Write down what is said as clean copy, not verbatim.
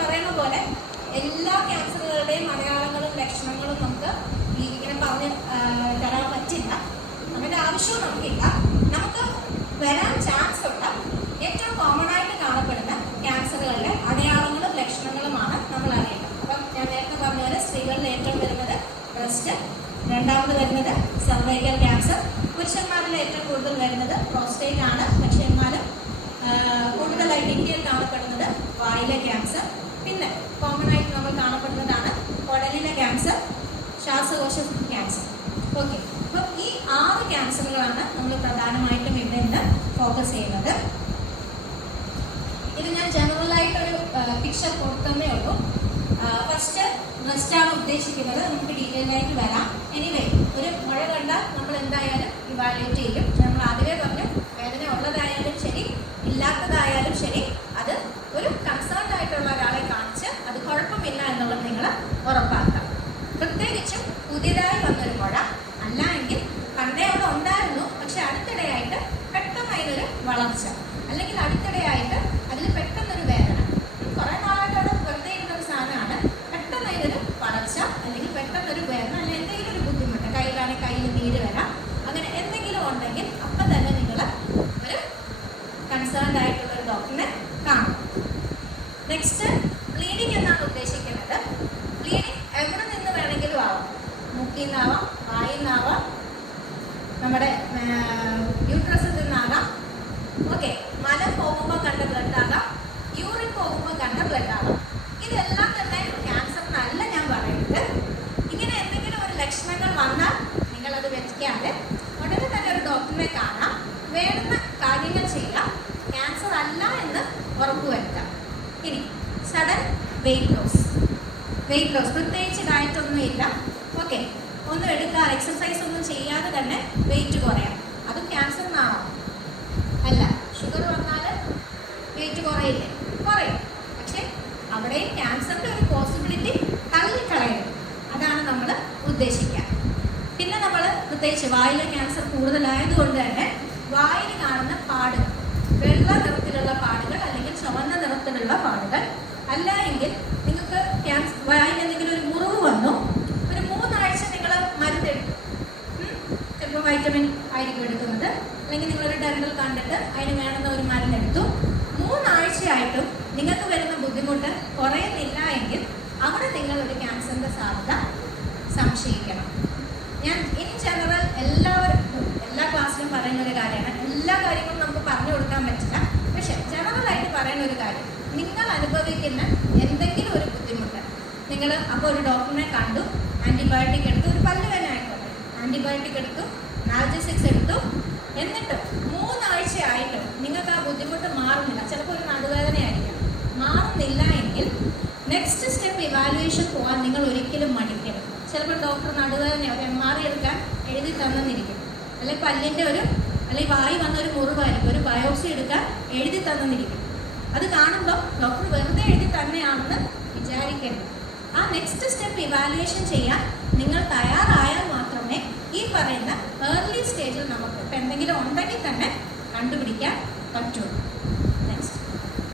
പറയുന്ന പോലെ എല്ലാ ക്യാൻസറുകളുടെയും അടയാളങ്ങളും ലക്ഷണങ്ങളും നമുക്ക് ഇങ്ങനെ പറഞ്ഞ് തരാൻ പറ്റില്ല. അതിൻ്റെ ആവശ്യവും നമുക്കില്ല. നമുക്ക് വരാൻ ചാൻസ് ഉള്ള ഏറ്റവും കോമൺ ആയിട്ട് കാണപ്പെടുന്ന ക്യാൻസറുകളുടെ അടയാളങ്ങളും ലക്ഷണങ്ങളുമാണ് നമ്മൾ അറിയേണ്ടത്. അപ്പം ഞാൻ നേരത്തെ പറഞ്ഞ പോലെ സ്ത്രീകളിൽ ഏറ്റവും വരുന്നത് ബ്രസ്റ്റ്, രണ്ടാമത് വരുന്നത് സർവൈക്കൽ ക്യാൻസർ, പുരുഷന്മാരിൽ ഏറ്റവും കൂടുതൽ വരുന്നത് പ്രോസ്റ്റേറ്റ് ആണ്. പക്ഷേ എന്നാലും കൂടുതലായിട്ട് ഇന്ത്യയിൽ കാണപ്പെടുന്നത് വായിലെ ക്യാൻസർ, പിന്നെ കോമൺ ആയിട്ട് നമ്മൾ കാണപ്പെടുന്നതാണ് കുടലിലെ ക്യാൻസർ, ശ്വാസകോശ ക്യാൻസർ. ഓക്കെ, അപ്പോൾ ഈ 6 ക്യാൻസറുകളാണ് നമ്മൾ പ്രധാനമായിട്ടും ഇവിടെ നിന്ന് ഫോക്കസ് ചെയ്യുന്നത്. ഇത് ഞാൻ ജനറലായിട്ടൊരു പിക്ചർ കൊടുത്തേ ഉള്ളൂ. ഫസ്റ്റ് ബ്രസ്റ്റാണ് ഉദ്ദേശിക്കുന്നത്. നമുക്ക് ഡീറ്റെയിൽ ആയിട്ട് വരാം. എനിവേ, ഒരു മുഴ കണ്ടാൽ നമ്മൾ എന്തായാലും ഇവാലുവേറ്റ് ചെയ്യും. നമ്മൾ ആദ്യമേ പറഞ്ഞു, വേദന ഉള്ളതായാലും ശരി ഇല്ലാത്തതായാലും ശരി അത് ഒരു കൺസേൺഡ് ആയിട്ടുള്ള ഒരാളെ കാണിച്ച് അത് കുഴപ്പമില്ല എന്നുള്ളത് നിങ്ങൾ ഉറപ്പാക്കാം. പ്രത്യേകിച്ചും പുതിയതായി വന്നൊരു മുഴ അല്ല എങ്കിൽ പണ്ടേ അവിടെ ഉണ്ടായിരുന്നു, പക്ഷെ അടുത്തിടെയായിട്ട് പെട്ടെന്ന് അതിനൊരു വളർച്ച, അല്ലെങ്കിൽ അടുത്തിടെയായിട്ട് അതിൽ പെട്ടെന്നൊരു വേദന, കുറെ നാളായിട്ട് അവിടെ വെറുതെ ഇരുന്നൊരു സാധനമാണ്, പെട്ടെന്ന് അതിനൊരു വളർച്ച അല്ലെങ്കിൽ പെട്ടെന്നൊരു വേദന അല്ലെങ്കിൽ എന്തെങ്കിലും ഒരു ബുദ്ധിമുട്ട്, കയ്യിലാണെങ്കിൽ കയ്യിൽ നീര് വരാം, അങ്ങനെ എന്തെങ്കിലും ഉണ്ടെങ്കിൽ അപ്പം തന്നെ നിങ്ങൾ ഒരു കൺസേൺഡ് ആയിട്ടുള്ള ഒരു ഡോക്ടറിനെ കാണും. നെക്സ്റ്റ്, ബ്ലീഡിങ് എന്നാണ് ഉദ്ദേശിക്കുന്നത്. ബ്ലീഡിങ് എവിടെ നിന്ന് വേണമെങ്കിലും ആവാം. മൂക്കിൽ നിന്നാവാം, വായിൽ നിന്നാവാം, നമ്മുടെ യൂട്രസിൽ നിന്നാകാം. ഓക്കെ, മലം പോകുമ്പോൾ കണ്ട ബ്ലഡ് ആകാം, യൂറിൻ പോകുമ്പോൾ കണ്ട ബ്ലഡ് ആകാം. ഇതെല്ലാം തന്നെ ക്യാൻസറിനല്ല ഞാൻ പറയുന്നത്. ഇങ്ങനെ എന്തെങ്കിലും ഒരു ലക്ഷണങ്ങൾ വന്നാൽ നിങ്ങളത് വെക്കാതെ ഉടനെ തന്നെ ഒരു ഡോക്ടറിനെ കാണാം, വേണ്ടുന്ന കാര്യങ്ങൾ ചെയ്യാം, ക്യാൻസർ അല്ല എന്ന് ഉറപ്പുവരുത്താം. ഇനി സഡൻ വെയിറ്റ് ലോസ് പ്രത്യേകിച്ച് ഡയറ്റൊന്നുമില്ല. ഓക്കെ, ഒന്നും എടുക്കാതെ എക്സസൈസ് ഒന്നും ചെയ്യാതെ തന്നെ വെയിറ്റ് കുറയാം. അതും ക്യാൻസറിനാണോ? അല്ല. ഷുഗർ വന്നാൽ വെയിറ്റ് കുറയില്ലേ? കുറയും. പക്ഷെ അവിടെയും ക്യാൻസറിൻ്റെ ഒരു പോസിബിലിറ്റി തള്ളിക്കളയരുത്. അതാണ് നമ്മൾ ഉദ്ദേശിക്കുക. പിന്നെ നമ്മൾ പ്രത്യേകിച്ച് വായിലെ ക്യാൻസർ കൂടുതലായതുകൊണ്ട് തന്നെ വായിൽ കാണുന്ന പാടുകൾ, വെള്ള നിറത്തിലുള്ള പാടുകൾ അല്ലെങ്കിൽ ചുവന്ന നിറത്തിലുള്ള പാടുകൾ, അല്ല എങ്കിൽ നിങ്ങൾക്ക് വായിൽ എന്തെങ്കിലും ഒരു മുറിവ് വന്നു, ഒരു 3 ആഴ്ച നിങ്ങൾ മരുന്നെടുത്തു, ചിലപ്പോൾ വൈറ്റമിൻ ആയിരിക്കും എടുക്കുന്നത്, അല്ലെങ്കിൽ നിങ്ങളൊരു ഡെന്റൽ കണ്ടിട്ട് അതിന് വേണ്ടുന്ന ഒരു മരുന്നെടുത്തു, 3 ആഴ്ചയായിട്ടും നിങ്ങൾക്ക് വരുന്ന ബുദ്ധിമുട്ട് കുറയുന്നില്ല എങ്കിൽ അവിടെ നിങ്ങൾ ഒരു ക്യാൻസറിൻ്റെ സാധ്യത സംശയിക്കണം. ഞാൻ ഇൻ ജനറൽ എല്ലാവർക്കും എല്ലാ ക്ലാസ്സിലും പറയുന്ന ഒരു കാര്യമാണ്. എല്ലാ കാര്യങ്ങളും നമുക്ക് പറഞ്ഞു കൊടുക്കാൻ പറ്റില്ല. പക്ഷെ ജനറലായിട്ട് പറയുന്ന ഒരു കാര്യം, നിങ്ങൾ അനുഭവിക്കുന്ന എന്തെങ്കിലും ഒരു ബുദ്ധിമുട്ട് നിങ്ങൾ അപ്പോൾ ഒരു ഡോക്ടറിനെ കണ്ടു, ആൻറ്റിബയോട്ടിക് എടുത്തു, ഒരു പല്ലുവേദന ആയിക്കോട്ടെ, ആൻറ്റിബയോട്ടിക് എടുത്തു, അനാൽജസിക്സ് എടുത്തു, എന്നിട്ട് 3 ആഴ്ചയായിട്ടും നിങ്ങൾക്ക് ആ ബുദ്ധിമുട്ട് മാറുന്നില്ല, ചിലപ്പോൾ ഒരു നടുവേദനയായിരിക്കും, മാറുന്നില്ല എങ്കിൽ നെക്സ്റ്റ് സ്റ്റെപ്പ് ഇവാലുവേഷൻ പോകാൻ നിങ്ങൾ ഒരിക്കലും മടിക്കരുത്. ചിലപ്പോൾ ഡോക്ടർ നടുവേദനയോ ഒരു MRI എടുക്കാൻ എഴുതി തന്നിരിക്കും, അല്ലെങ്കിൽ പല്ലിൻ്റെ അല്ലെങ്കിൽ വായി വന്നൊരു മുറിവായിരിക്കും, ഒരു ബയോപ്സി എടുക്കാൻ എഴുതി തന്നിരിക്കും. അത് കാണുമ്പോൾ ഡോക്ടർ വെറുതെ എഴുതി തന്നെയാണെന്ന് വിചാരിക്കരുത്. ആ നെക്സ്റ്റ് സ്റ്റെപ്പ് ഇവാലുവേഷൻ ചെയ്യാൻ നിങ്ങൾ തയ്യാറായാൽ മാത്രമേ ഈ പറയുന്ന ഏർലി സ്റ്റേജിൽ നമുക്ക് ഇപ്പം എന്തെങ്കിലും ഉണ്ടെങ്കിൽ തന്നെ കണ്ടുപിടിക്കാൻ പറ്റുള്ളൂ.